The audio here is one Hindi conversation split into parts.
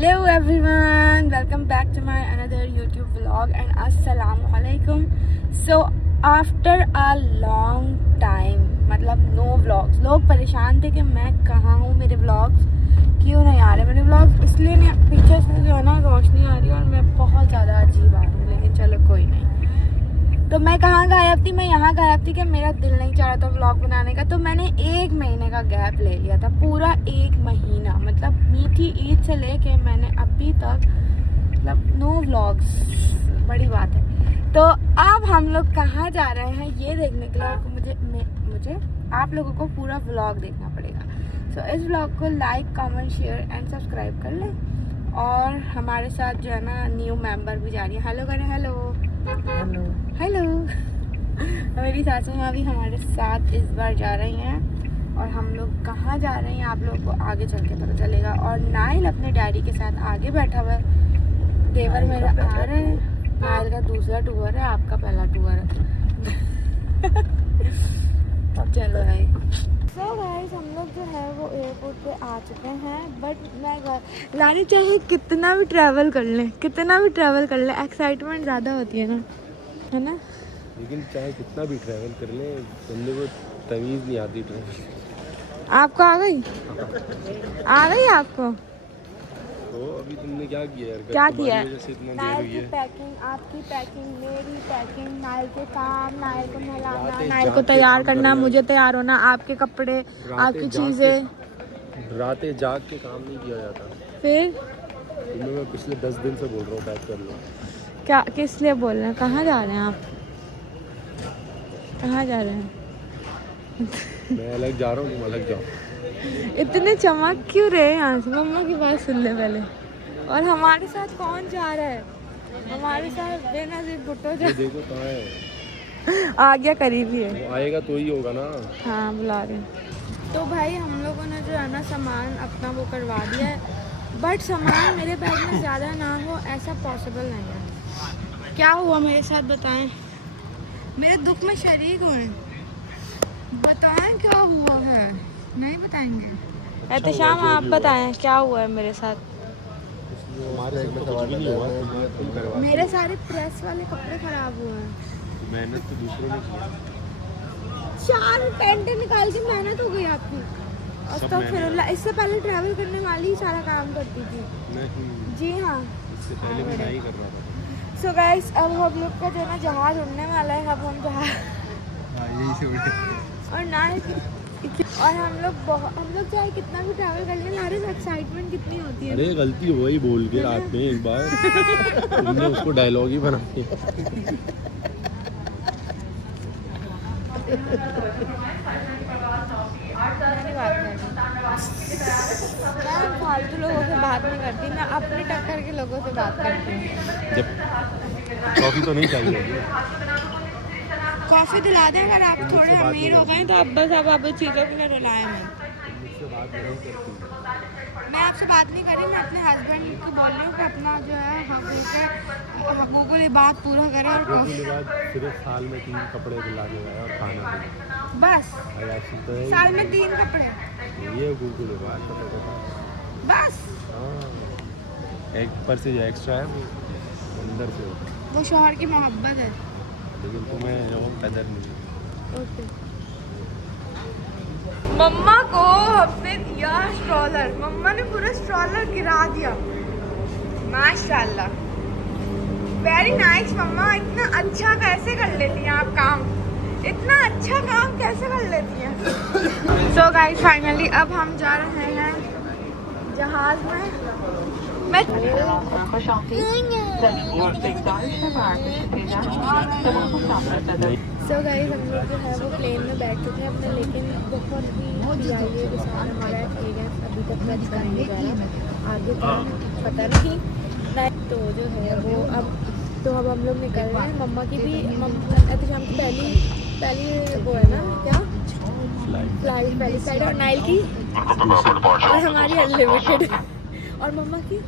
Hello everyone, welcome back to my another YouTube vlog and assalamu alaikum. So after a long time, मतलब no vlogs, लोग परेशान थे कि मैं कहाँ हूँ, मेरे vlogs क्यों नहीं आ रहे। मेरे vlogs इसलिए नहीं, पीछे से जो है ना रोशनी आ रही है और मैं बहुत ज़्यादा अजीब आ रही हूँ, लेकिन चलो कोई नहीं। तो मैं कहाँ गायब थी, मैं यहाँ गायब थी कि मेरा दिल नहीं चाह रहा था व्लॉग बनाने का। तो मैंने 1 महीने का गैप ले लिया था, पूरा 1 महीना, मतलब मीठी ईद से लेके मैंने अभी तक मतलब नो व्लॉग्स, बड़ी बात है। तो अब हम लोग कहाँ जा रहे हैं ये देखने के लिए मुझे आप लोगों को पूरा व्लॉग देखना पड़ेगा। सो इस व्लॉग को like, comment, share and subscribe कर लें। और हमारे साथ जो है ना न्यू मेंबर भी जा रही है। हेलो करें, हेलो हेलो हेलो। मेरी सासू माँ भी हमारे साथ इस बार जा रही हैं और हम लोग कहाँ जा रहे हैं आप लोगों को आगे चल के पता चलेगा। और नाइल अपने डैडी के साथ आगे बैठा हुआ है, देवर मेरा आ रहे हैं। नाइल का दूसरा टूर है, आपका पहला टूर है। चलो भाई। सो गाइस, हम लोग जो है वो एयरपोर्ट पे आ चुके हैं। बट मैं लानी चाहिए, कितना भी ट्रैवल कर लें, एक्साइटमेंट ज़्यादा होती है ना, है ना। लेकिन चाहे कितना भी ट्रैवल कर ले, बंदे को तमीज़ नहीं आती ट्रैवल। आपको आ गई आपको? तो अभी तुमने क्या किया यार? क्या किया? नाइल की पैकिंग, आपकी पैकिंग, मेरी पैकिंग, नाइल के काम, नाइल को नहलाना, नाइल को तैयार करना, मुझे तैयार होना, आपके कपड़े, आपकी चीज़ें। रातें जाग के काम नहीं किया जाता। फिर तुम्हें मैं पिछले 10 दिन से बोल रहा हूँ पैक कर लो। क्या, किस लिए बोल रहे हैं? कहाँ जा रहे हैं आप? कहाँ जा रहे हैं? मैं अलग जा रहा हूँ, तुम अलग जाओ। इतने चमक क्यों रहे हैं यहाँ से? मम्मा की बात सुन ले पहले। और हमारे साथ कौन जा रहा है? हमारे साथ बेनज़ीर भुट्टो जा। देखो कहाँ है, आ गया, करीब ही है। वो आएगा तो ही होगा ना। हाँ, बुला रहे हैं। तो भाई हम लोगों ने जो है ना सामान अपना वो करवा दिया है। बट सामान मेरे बैग में ज़्यादा ना हो ऐसा पॉसिबल नहीं है। क्या हुआ मेरे साथ बताएं, मेरे दुख में शरीक हुए, बताएं क्या हुआ है? नहीं बताएंगे? एहतिशाम आप बताएं क्या हुआ है मेरे साथ। हमारे साथ तो कुछ भी नहीं हुआ, तुम करवा। मेरे सारे प्रेस वाले कपड़े खराब हुए हैं। मेहनत तो दूसरों ने की। 4 पेंटे निकाल के मेहनत हो गई आपकी। अस्तगफिरुल्लाह, इससे पहले ट्रैवल करने वाली ही सारा काम करती थी। नहीं, जी हाँ, इससे पहले भी मैं ही कर रहा था। सो गाइस, अब हम लोग का जो है ना जहाज उड़ने वाला है। अब हम जहाज और ना और हम लोग चाहे कितना भी ट्रैवल कर लें, हमारे एक्साइटमेंट कितनी होती है। अरे गलती हो गई बोल के रात में एक बार। तुमने उसको डायलॉग ही बना दिया। मैं फालतू लोगों से बात नहीं करती, मैं अपनी टक्कर के लोगों से बात करती हूँ। जब कॉफी तो नहीं चाहिए, कॉफ़ी दिला दें। अगर आप थोड़े अमीर हो गए तो अब बस आप चीज़ों के लिए रुलाएं। मैं आपसे बात नहीं कर रही, मैं अपने हस्बैंड को बोल रही हूँ कि अपना जो है हकूक़ुल इबाद पूरा करें। और सिर्फ साल में 3 कपड़े दिलाने गए और खाना भी। बस साल में 3 कपड़े, ये हकूक़ुल इबाद बस। एक ऊपर से जो एक्स्ट्रा है वो अंदर से वो शौहर की मोहब्बत है, लेकिन तुम्हें वो कदर नहीं। ओके। मम्मा को हमने दिया स्ट्रॉलर, मम्मा ने पूरा स्ट्रॉलर गिरा दिया। माशाल्लाह, वेरी नाइस मम्मा। इतना अच्छा कैसे कर लेती हैं आप काम? इतना अच्छा काम कैसे कर लेती हैं? सो गाइस, फाइनली अब हम जा रहे हैं जहाज में। मैं सो गाइस, हम लोग जो है वो प्लेन में बैठ चुके हैं अपने, लेकिन बहुत ही पियाई के साथ हमारा एक्सपीरियंस अभी तक का अच्छा नहीं जा रहा। आगे का पता नहीं। तो जो है वो अब हम लोग निकल रहे हैं। मम्मा की भी एहतिशाम की पहली वो है ना, क्या फ्लाइट, पहली फ्लाइट। और नाइल की और हमारी अनलिमिटेड। और मम्मा की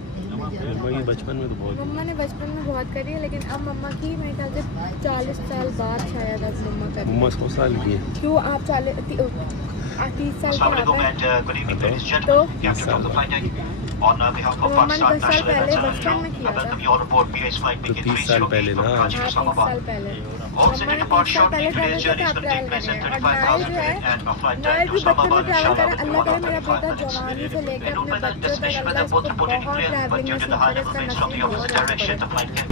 बचपन में तो बहुत, मम्मा ने बचपन में बहुत करी है, लेकिन अब मम्मा की मेरे ख्याल से 40 साल बाद शायद अब मम्मा करी। मम्मा 100 साल की है। क्यों आप 30 साल के आप हैं तो On behalf of मम्मा ने Pakistan 10 साल National पहले Airlines बस स्टैंड में Crew, किया I था। welcome you on board BA's flight तो MiG 30 साल 308 पहले from ना। Karachi to हाँ 30 साल Islamabad. पहले। All मम्मा set to ने depart 30 साल shortly. पहले ट्रैवल Today's किया journey था, is आप going to take travel place करें। at और नाइल जो 35,000 है, feet and a flight Nile time भी to बच्चों को Islamabad ट्रैवल inshallah करें। will be अल्लाह 1 करे hour मेरा 35 बेटा minutes. जवानी से लेकर We अपने note that बच्चों तक destination अल्लाह weather both इसको reported बहुत clear, but travelling due to the नसीब high करे, level इसका winds from the नसीब opposite बहुत ज़्यादा direction, करे। the flight can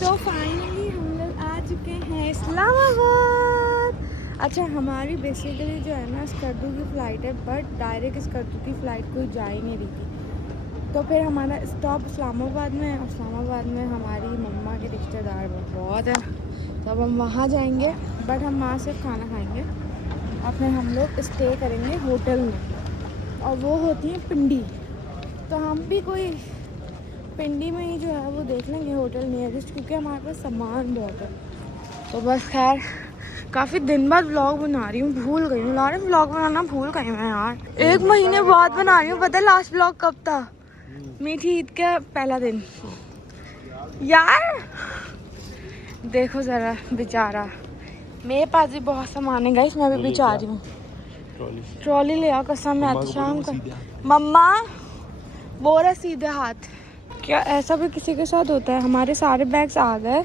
तो फाइनली हम लोग आ चुके हैं इस्लामाबाद। अच्छा, हमारी बेसिकली जो है ना स्कर्दू की फ़्लाइट है, बट डायरेक्ट स्कर्दू की फ़्लाइट कोई जा ही नहीं रही थी। तो फिर हमारा स्टॉप इस्लामाबाद में है, और इस्लामाबाद में हमारी मम्मा के रिश्तेदार बहुत हैं, तो अब हम वहाँ जाएंगे। बट हम वहाँ सिर्फ खाना खाएंगे और फिर हम लोग स्टे करेंगे होटल में, और वो होती है पिंडी। तो हम भी कोई पिंडी में ही जो है वो देख लेंगे होटल नियरेस्ट, क्योंकि हमारे पास सामान बहुत है। तो बस खैर, काफ़ी दिन बाद व्लॉग बना रही हूँ, भूल गई हूँ लारे, व्लॉग बनाना भूल गई मैं यार। 1 महीने बाद बना रही हूँ। पता है लास्ट व्लॉग कब था? मीठी ईद का पहला दिन यार। देखो ज़रा बेचारा, मेरे पास भी बहुत सामान है गाइस, मैं भी बेचा रही हूँ। ट्रॉली ले आ, कसम है। आज शाम का मम्मा बोल रहा सीधे हाथ। क्या ऐसा भी किसी के साथ होता है? हमारे सारे बैग्स आ गए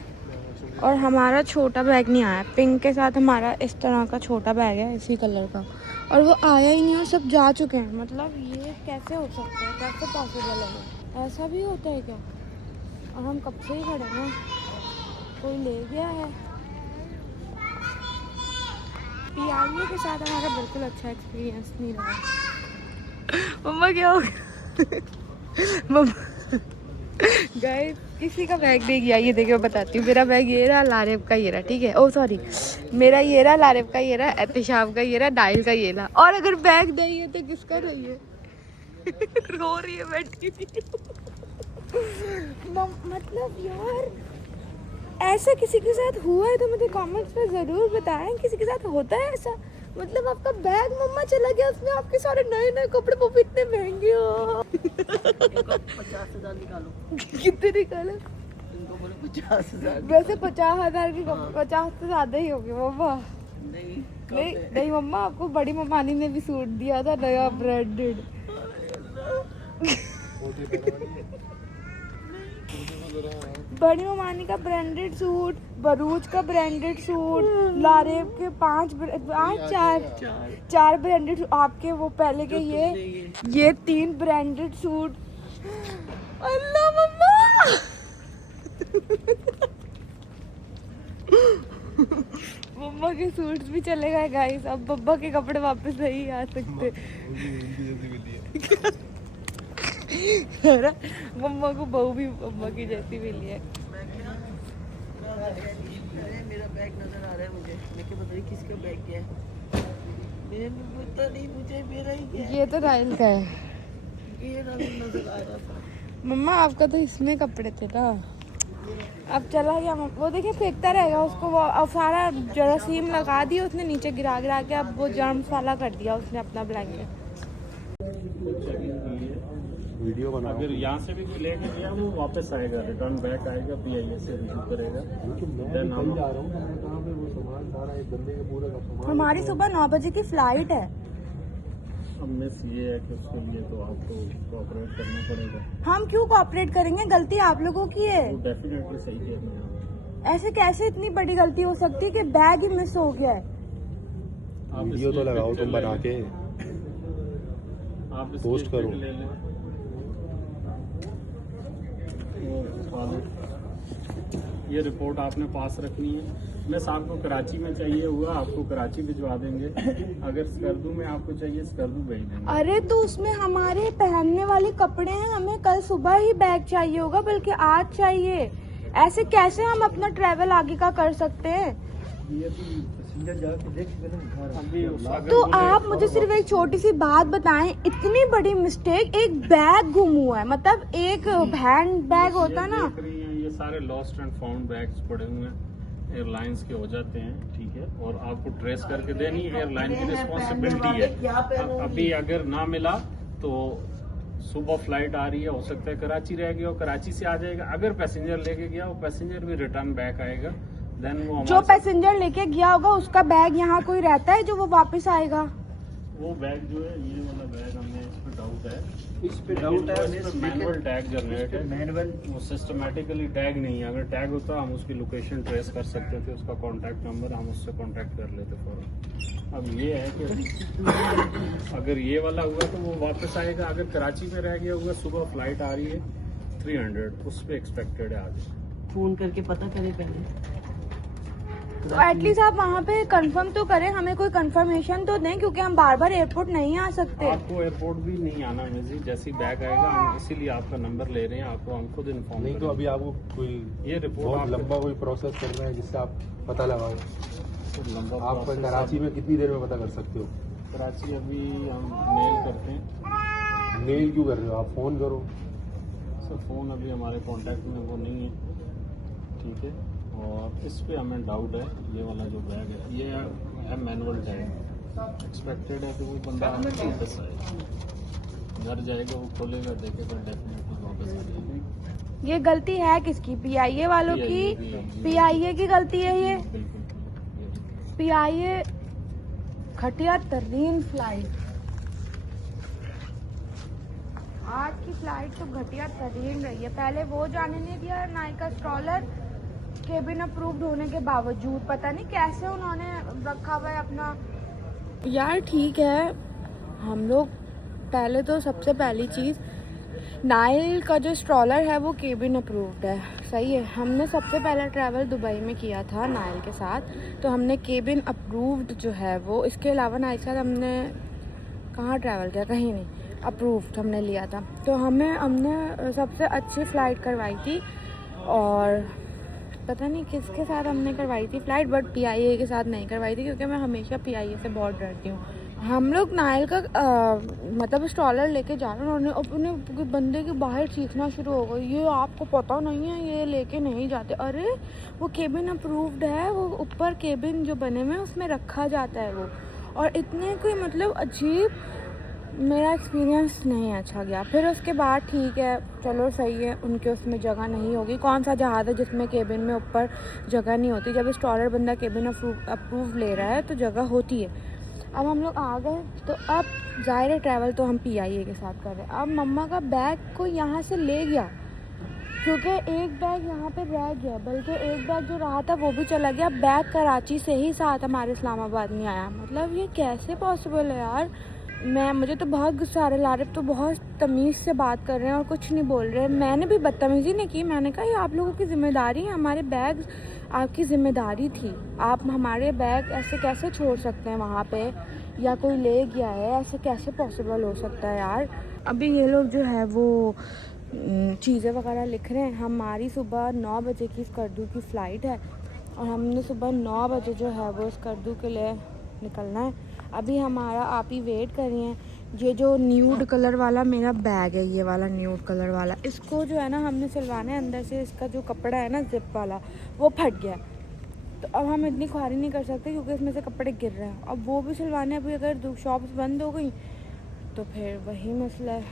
और हमारा छोटा बैग नहीं आया। पिंक के साथ हमारा इस तरह का छोटा बैग है, इसी कलर का, और वो आया ही नहीं और सब जा चुके हैं। मतलब ये कैसे हो सकता है? कैसे पॉसिबल है? ऐसा भी होता है क्या? और हम कब से ही खड़े हैं, कोई ले गया है। पीआईए के साथ हमारा बिल्कुल अच्छा एक्सपीरियंस नहीं रहा। मम्मा क्या हो गया? मम्मा गाइस, किसी का बैग दे गया। ये देखिए, बताती हूँ। मेरा बैग ये रहा, लारेब का ये रहा, ठीक है। ओ सॉरी, मेरा ये रहा, लारेब का ये रहा, एहतिशाम का ये रहा, डाइल का ये रहा। और अगर बैग नहीं है तो किसका नहीं है? रो रही है बैठी हुई। मतलब यार, ऐसा किसी के साथ हुआ है तो मुझे कमेंट्स में ज़रूर बताएं। किसी के साथ होता है ऐसा? मतलब आपका बैग मम्मा चला गया, उसमें आपके सारे नए नए कपड़े, वो भी इतने महंगे हो। 50,000 निकालो। कितने निकाले? इनको बोले 50,000। वैसे 50,000 की 50 से ज़्यादा ही होगी मम्मा। नहीं नहीं मम्मा, आपको बड़ी ममानी ने भी सूट दिया था नया ब्रांडेड। बड़ी ममानी का ब्रांडेड सूट, बरूज का ब्रांडेड सूट, लारेब के 4 ब्रांडेड, आपके वो पहले के ये 3 ब्रांडेड सूट। अल्लाह मम्मा। मम्मा के सूट्स भी चले गए गाइस। अब बब्बा के कपड़े वापस नहीं आ सकते। मम्मा को बहू भी मम्मा की जैसी मिली है। अरे मेरा बैग नजर आ रहा है मुझे। मैं क्या पता नहीं किसका बैग क्या है। मुझे पता नहीं, मुझे मेरा ही क्या है। ये तो राइल का है। ये नजर आ रहा था। मम्मा आपका तो इसमें कपड़े थे ना, अब चला गया। वो देखिए फेंकता रहेगा उसको। वो अब सारा जरासीम लगा दिया उसने, नीचे गिरा गिरा के। अब वो जर्म्स वाला कर दिया उसने अपना ब्लैंकेट। वीडियो बना। अगर यहाँ से भी कोई लेके गया वो वापस आएगा, रिटर्न बैक आएगा, पीआईए से रिसीव करेगा। देन हम हमारी सुबह 9 बजे की फ्लाइट है। अब मिस ये है कि उसके लिए तो आपको कोऑपरेट करना पड़ेगा। हम क्यों कोऑपरेट करेंगे? गलती आप लोगों की है। वो डेफिनेटली सही कह रहे हैं ऐसे कैसे इतनी बड़ी गलती हो सकती है कि बैग ही मिस हो गया है? आप। वीडियो तो लगाओ तुम बना के, आप पोस्ट करो। ले लें। वो उठा लो। ये रिपोर्ट आपने पास रखनी है। मिस आपको कराची में चाहिए हुआ, आपको कराची भिजवा देंगे। अगर स्कर्दू में आपको चाहिए, स्कर्दू भेज देंगे। अरे तो उसमें हमारे पहनने वाले कपड़े हैं, हमें कल सुबह ही बैग चाहिए होगा, बल्कि आज चाहिए। ऐसे कैसे हम अपना ट्रैवल आगे का कर सकते हैं? अभी अगर तो बोले- आप मुझे सिर्फ एक छोटी सी बात बताएं, इतनी बड़ी मिस्टेक, एक बैग गुम हुआ है। मतलब एक हैंड बैग होता है ना, देख रही हैं, ये सारे लॉस्ट एंड फाउंड बैग्स पड़े हुए हैं, एयरलाइंस के हो जाते हैं, ठीक है। और आपको ट्रेस करके देनी एयरलाइन की रिस्पॉन्सिबिलिटी है। अभी अगर ना मिला तो सुबह फ्लाइट आ रही है, हो सकता है कराची रह गया और कराची से आ जाएगा। अगर पैसेंजर लेके गया, वो पैसेंजर भी रिटर्न बैक आएगा। देन वो जो हमारे पैसेंजर लेके गया होगा उसका बैग यहाँ कोई रहता है जो वो वापस आएगा? वो बैग जो है, ये वाला बैग हमें इस पे डाउट है, इस पे डाउट है, मैनुअल टैग जनरेट है, मैनुअल वो सिस्टमेटिकली टैग नहीं है। अगर टैग होता हम उसकी लोकेशन ट्रेस कर सकते थे, उसका कॉन्टैक्ट नंबर हम उससे कॉन्टैक्ट कर लेते फौरन। अब ये है कि अगर ये वाला हुआ तो वो वापस आएगा। अगर कराची में रह गया हुआ, सुबह फ्लाइट आ रही है 300, उस पर एक्सपेक्टेड है आज। फोन करके पता करें पहले। तो एटलीस्ट आप वहाँ पे कंफर्म तो करें, हमें कोई कंफर्मेशन तो दें, क्योंकि हम बार बार एयरपोर्ट नहीं आ सकते। आपको एयरपोर्ट भी नहीं आना है, जैसे ही बैग आएगा हम इसीलिए आपका नंबर ले रहे हैं, आपको हम खुद इन्फॉर्म नहीं तो अभी आपको कोई ये रिपोर्ट बहुत आप लंबा कोई प्रोसेस कर रहे हैं जिससे आप पता लगाओ। लंबा आप process कराची में कितनी देर में पता कर सकते हो? कराची अभी हम मेल करते हैं। मेल क्यों कर रहे हो? आप फोन करो। सर फ़ोन अभी हमारे कांटेक्ट में वो नहीं है, ठीक है। और इस पे हमें डाउट है, ये वाला जो बैग है ये है मैनुअल टैग। एक्सपेक्टेड है कि वो बंदा वापस आएगा, घर जाएगा, वो खोलेगा, देखेगा, डेफिनेटली वापस आ जाएगा। ये गलती है किसकी? पीआईए वालों की? पीआईए की गलती है ये। बिल्कुल पीआईए घटिया तरीन फ्लाइट, आज की फ्लाइट तो घटिया तरीन रही है। पहले वो जाने नहीं दिया नाइल का स्ट्रॉलर, केबिन अप्रूव्ड होने के बावजूद। पता नहीं कैसे उन्होंने रखा हुआ है अपना। यार ठीक है, हम लोग पहले तो सबसे पहली चीज़, नाइल का जो स्ट्रॉलर है वो केबिन अप्रूव्ड है, सही है। हमने सबसे पहला ट्रैवल दुबई में किया था नाइल के साथ, तो हमने केबिन अप्रूव्ड जो है वो, इसके अलावा नाइल के साथ हमने कहाँ ट्रैवल किया? कहीं नहीं, अप्रूव्ड हमने लिया था। तो हमने सबसे अच्छी फ़्लाइट करवाई थी, और पता नहीं किसके साथ हमने करवाई थी फ़्लाइट, बट पीआईए के साथ नहीं करवाई थी, क्योंकि मैं हमेशा पीआईए से बहुत डरती हूँ। हम लोग नाइल का मतलब स्ट्रॉलर लेके जा रहे हैं, उन्होंने अपने बंदे के बाहर चीखना शुरू हो गई, ये आपको पता नहीं है, ये लेके नहीं जाते। अरे वो केबिन अप्रूव्ड है, वो ऊपर केबिन जो बने हुए हैं उसमें रखा जाता है वो। और इतने कोई मतलब अजीब, मेरा एक्सपीरियंस नहीं अच्छा गया। फिर उसके बाद ठीक है, चलो सही है, उनके उसमें जगह नहीं होगी। कौन सा जहाज़ है जिसमें केबिन में ऊपर जगह नहीं होती? जब स्टॉलर बंदा केबिन अप्रूव ले रहा है तो जगह होती है। अब हम लोग आ गए, तो अब ज़ाहिर है ट्रैवल तो हम पीआईए के साथ कर रहे हैं। अब मम्मा का बैग को यहाँ से ले गया, क्योंकि एक बैग यहाँ पे रह गया, बल्कि एक बैग जो रहा था वो भी चला गया। बैग कराची से ही साथ हमारे इस्लामाबाद नहीं आया। मतलब ये कैसे पॉसिबल है यार? मुझे तो बहुत गुस्सा आ रहा है। लारिब तो बहुत तमीज़ से बात कर रहे हैं और कुछ नहीं बोल रहे हैं। मैंने भी बदतमीज़ी नहीं की, मैंने कहा ये आप लोगों की ज़िम्मेदारी है, हमारे बैग आपकी ज़िम्मेदारी थी, आप हमारे बैग ऐसे कैसे छोड़ सकते हैं वहाँ पे, या कोई ले गया है, ऐसे कैसे पॉसिबल हो सकता है यार? अभी ये लोग जो है वो चीज़ें वगैरह लिख रहे हैं। हमारी सुबह 9 बजे की स्कर्दू की फ़्लाइट है, और हमने सुबह 9 बजे जो है वो स्कर्दू के लिए निकलना है। अभी हमारा आप ही वेट कर रही हैं। ये जो न्यूड कलर वाला मेरा बैग है, ये वाला न्यूड कलर वाला, इसको जो है ना हमने सिलवाना है। अंदर से इसका जो कपड़ा है ना जिप वाला, वो फट गया। तो अब हम इतनी ख्वारी नहीं कर सकते क्योंकि इसमें से कपड़े गिर रहे हैं। अब वो भी सिलवाने, अभी अगर शॉप्स बंद हो गई तो फिर वही मसला है।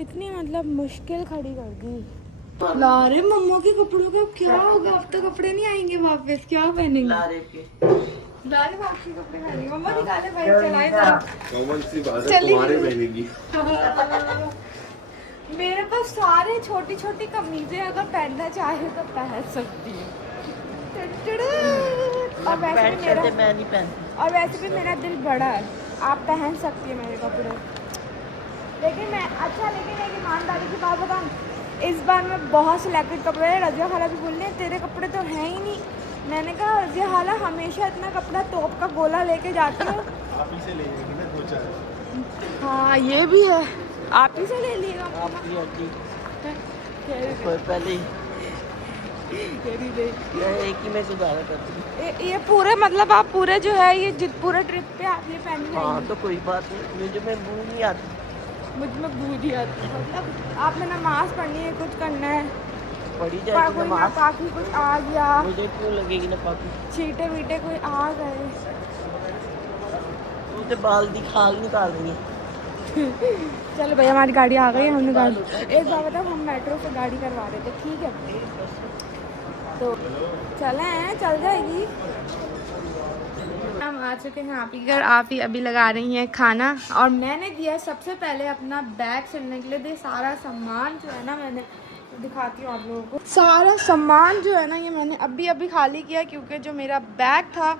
इतनी मतलब मुश्किल खड़ी कर दी। लारे मम्मा के कपड़ों का अब क्या होगा? अब तो कपड़े नहीं आएंगे वापस, क्या पहनेंगे? लारे के लारे वापसी कपड़े पहनेंगे। मम्मा निकाले भाई, चलाए जरा। कॉमन सी बात है, तुम्हारे पहनेगी। मेरे पास सारे छोटी छोटी कमीजें, अगर पहनना चाहे तो पहन सकती है। और वैसे भी मेरा, मैं नहीं पहनती। और वैसे भी मेरा दिल बड़ा है, आप पहन सकती है मेरे कपड़े। लेकिन मैं लेकिन एक ईमानदारी की बात बताऊँ, इस बार मैं बहुत सिलेक्टेड कपड़े हैं। रजिया खाला भी बोल रहे हैं तेरे कपड़े तो हैं ही नहीं। मैंने कहा रजिया खाला हमेशा इतना कपड़ा तोप का गोला लेके जाती हूँ। आप ही से ले लेंगे ना 2-4। हाँ ये भी है, आप ही से ले लिएगा। आप ही आती कह पहले रही ये एक ही में गुजारा करती। ये पूरे मतलब आप पूरे जो है ये पूरे ट्रिप पे आप ये पहन के हाँ तो कोई बात नहीं, मुझे में बू नहीं आती। मुझ में बूढ़ी आती है। मतलब आपने नमाज पढ़नी है, कुछ करना है, पढ़ी जाएगी नमाज। पाकी कुछ आ गया, मुझे क्यों लगेगी ना पाकी? छीटे वीटे कोई आ गए, तू तो बाल दी खाल निकाल रही है। चलो भैया हमारी गाड़ी आ गई, हमने गाड़ी एक बार बताओ, हम मेट्रो से गाड़ी करवा रहे थे, ठीक है? तो चल जाएगी। हम आ चुके हैं आप ही घर, आप ही अभी लगा रही हैं खाना और मैंने दिया सबसे पहले अपना बैग सिलने के लिए। दे सारा सामान जो है ना, मैंने दिखाती हूँ आप लोगों को। सारा सामान जो है ना ये मैंने अभी खाली किया, क्योंकि जो मेरा बैग था,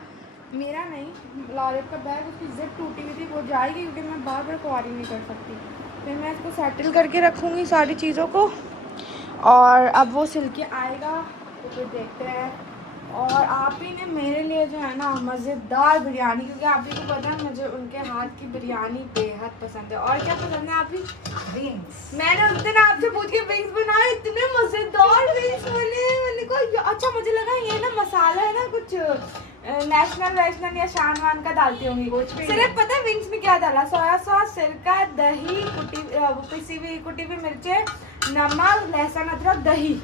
मेरा नहीं लारिफ का बैग, उसकी जिप टूटी हुई थी, वो जाएगी क्योंकि मैं बार बार क्वारी नहीं कर सकती। फिर मैं इसको सेटल करके रखूँगी सारी चीज़ों को, और अब वो सिल के आएगा तो फिर देखते हैं। और आप ही ने मेरे लिए जो है ना मज़ेदार बिरयानी, क्योंकि आप ही को पता है मुझे उनके हाथ की बिरयानी बेहद पसंद है। और क्या पसंद है आप ही? विंग्स। मैंने उस दिन आपसे पूछ के विंग्स बनाए, इतने मज़ेदार विंग्स बने। मैंने कहा अच्छा, मुझे लगा ये ना मसाला है ना कुछ नेशनल या शान वान का डालती होंगी। सिर्फ पता है विंग्स में क्या डाला? सोया सॉस, सिरका, दही, पिसी हुई मिर्चें, नमक, लहसुन, अदरक, दही,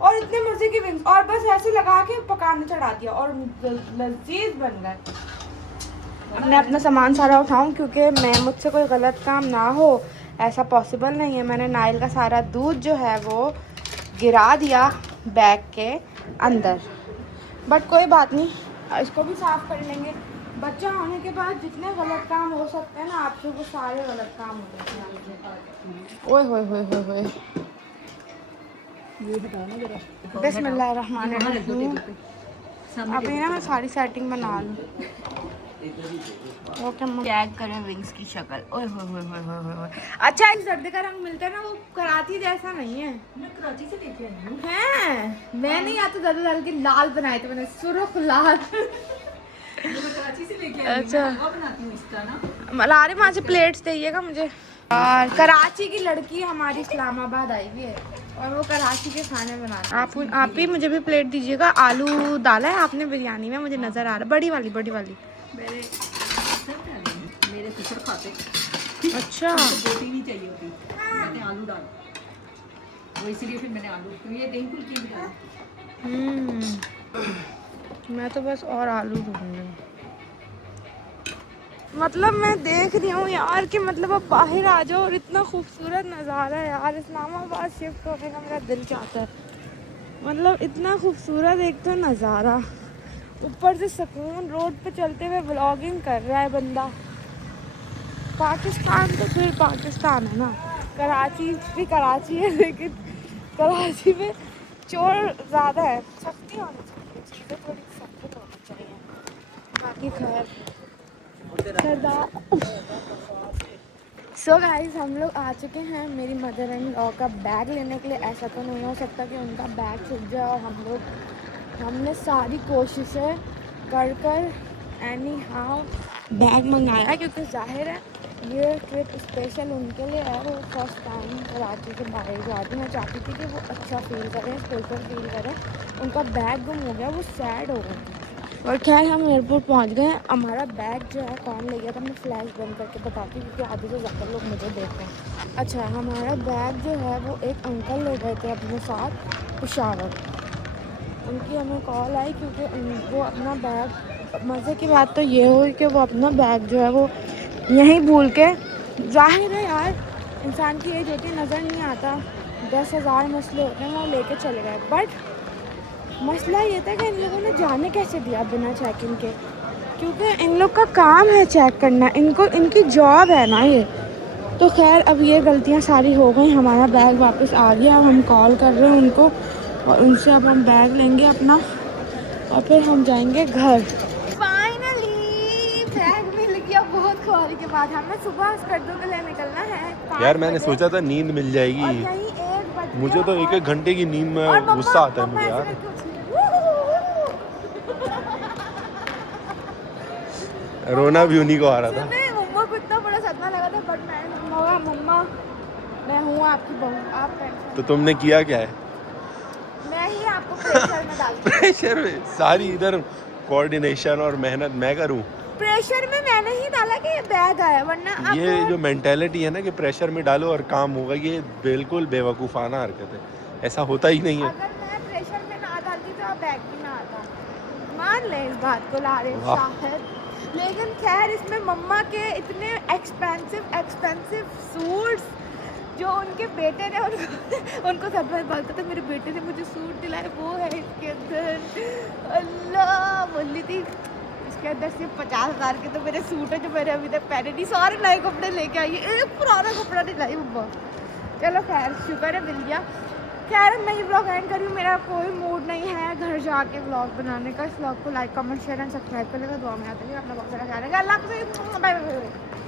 और इतने मजे की विंग्स, और बस ऐसे लगा के पकाने चढ़ा दिया और लजीज बन गए। मैं अपना सामान सारा उठाऊं क्योंकि मुझसे कोई गलत काम ना हो, ऐसा पॉसिबल नहीं है। मैंने नाइल का सारा दूध जो है वो गिरा दिया बैग के अंदर, बट कोई बात नहीं, इसको भी साफ कर लेंगे। बच्चा होने के बाद जितने गलत काम हो सकते हैं ना आपसे, वो सारे गलत काम हो जाते हैं। ओए होए होए होए होए, बिस्मिल्लाहिर्रहमानिर्रहीम। अभी ना मैं सारी सेटिंग बना लूँ। ओके, चेक करें विंग्स की शक्ल। ओए होए होए होए होए होए। अच्छा, एक जर्दे का रंग मिलता है ना, वो कराची जैसा नहीं है। मैं कराची से लेके आई हूँ। हैं? मैं नहीं आती, ज़्यादा डाल के लाल बनाए थे मैंने, सुर्ख लाल। कराची से लेके आई। अच्छा, बनाती हूँ इसका ना। लारे वहाँ से प्लेट्स देइएगा मुझे। और कराची की लड़की हमारी इस्लामाबाद आई हुई है और वो कराची के खाने बनाती है। आप ही मुझे भी प्लेट दीजिएगा। आलू डाला है आपने बिरयानी में, मुझे नज़र आ रहा है। बड़ी वाली। मेरे फिशर खाते। अच्छा, रोटी नहीं चाहिए होती, मैंने आलू डाला, वो इसलिए फिर मैंने आलू, तो ये दही फुल्की भी डाली। मैं तो बस और आलू दूँगी। मतलब मैं देख रही हूँ यार कि मतलब अब बाहर आ जाओ और इतना खूबसूरत नज़ारा है यार। इस्लामाबाद शिफ्ट होने का मेरा दिल चाहता है। मतलब इतना खूबसूरत एक तो नज़ारा, ऊपर से सुकून, रोड पे चलते हुए व्लॉगिंग कर रहा है बंदा। पाकिस्तान तो फिर पाकिस्तान है ना, कराची भी कराची है, लेकिन कराची में चोर ज़्यादा है। सख्ती होनी चाहिए, चीज़ें थोड़ी सख्त होनी चाहिए। बाकी खैर सो गाइस, हम लोग आ चुके हैं मेरी मदर इन लॉ का बैग लेने के लिए। ऐसा तो नहीं हो सकता कि उनका बैग छूट जाए, और हमने सारी कोशिशें कर एनी हाउ बैग मंगाया, क्योंकि जाहिर है ये ट्रिप स्पेशल उनके लिए है। वो फर्स्ट टाइम कराची से बाहर जाती, मैं चाहती थी कि वो अच्छा फील करें, स्पेशल फील करें। उनका बैग गुम हो गया, वो सैड हो गए। और खैर हम एयरपोर्ट पहुंच गए। हमारा बैग जो है कौन ले गया था, मैं फ्लैश बंद करके बताती हूँ, क्योंकि आधे से ज़्यादा लोग मुझे देख रहे हैं। अच्छा, हमारा बैग जो है वो एक अंकल ले गए थे अपने साथ पेशावर। उनकी हमें कॉल आई, क्योंकि वो अपना बैग, मज़े की बात तो ये हुई कि वो अपना बैग जो है वो यहीं भूल के, जाहिर है यार इंसान की एज होती है, नज़र नहीं आता, 10,000 मसले होते हैं, वो लेके चले गए। बट मसला ये था कि इन लोगों ने जाने कैसे दिया बिना चेक इन के, क्योंकि इन लोग का काम है चेक करना, इनकी जॉब है ना ये। तो खैर अब ये गलतियां सारी हो गई, हमारा बैग वापस आ गया। अब हम कॉल कर रहे हैं उनको और उनसे अब हम बैग लेंगे अपना और फिर हम जाएंगे घर। फाइनली बैग मिल गया, बहुत ख्वारी के बाद। हमें सुबह स्कर्दों के लिए निकलना है यार मैंने सोचा था नींद मिल जाएगी, मुझे तो 1-1 घंटे की नींद में गुस्सा आता है मुझे यार। रोना भी उन्हीं को आ रहा था। मम्मा को इतना बड़ा सदमा लगा था, बट मैंने मम्मा मैं हूँ आपकी बहू, आप तो तुमने किया क्या है? मैं ही आपको प्रेशर में डालती हूँ। प्रेशर में सारी इधर कोऑर्डिनेशन और मेहनत मैं करूँ? प्रेशर में मैंने ही डाला कि ये बैग आया, वरना ये जो मेंटेलिटी है ना कि प्रेशर में डालो और काम होगा, ये बिल्कुल बेवकूफ़ाना हरकत है। ऐसा होता ही नहीं है। अगर मैं प्रेशर में ना डालती तो आप बैग भी ना आता, मान ले इस बात को लारे शाहिद। लेकिन खैर इसमें मम्मा के इतने एक्सपेंसिव सूट्स, जो उनके बेटे ने उनको सब बात बोलता था मेरे बेटे ने मुझे सूट दिलाया, वो है इसके अंदर। अल्लाह बोली थी इसके अंदर सिर्फ 50,000 के तो मेरे सूट है जो मैंने अभी तक पहने नहीं, सारे नए कपड़े लेके आई, एक पुराना कपड़ा नहीं लाई मम्मा। चलो खैर शुक्र है मिल गया। खैर मैं ये ब्लॉग एंड करी हूँ, मेरा कोई मूड नहीं है घर जाके ब्लॉग बनाने का। इस ब्लॉग को like comment share and subscribe कर लेगा। दुआ में आते हैं अपना बहुत सारा ख्याल रखा। अल्लाह हाफ़िज़, बाय बाय।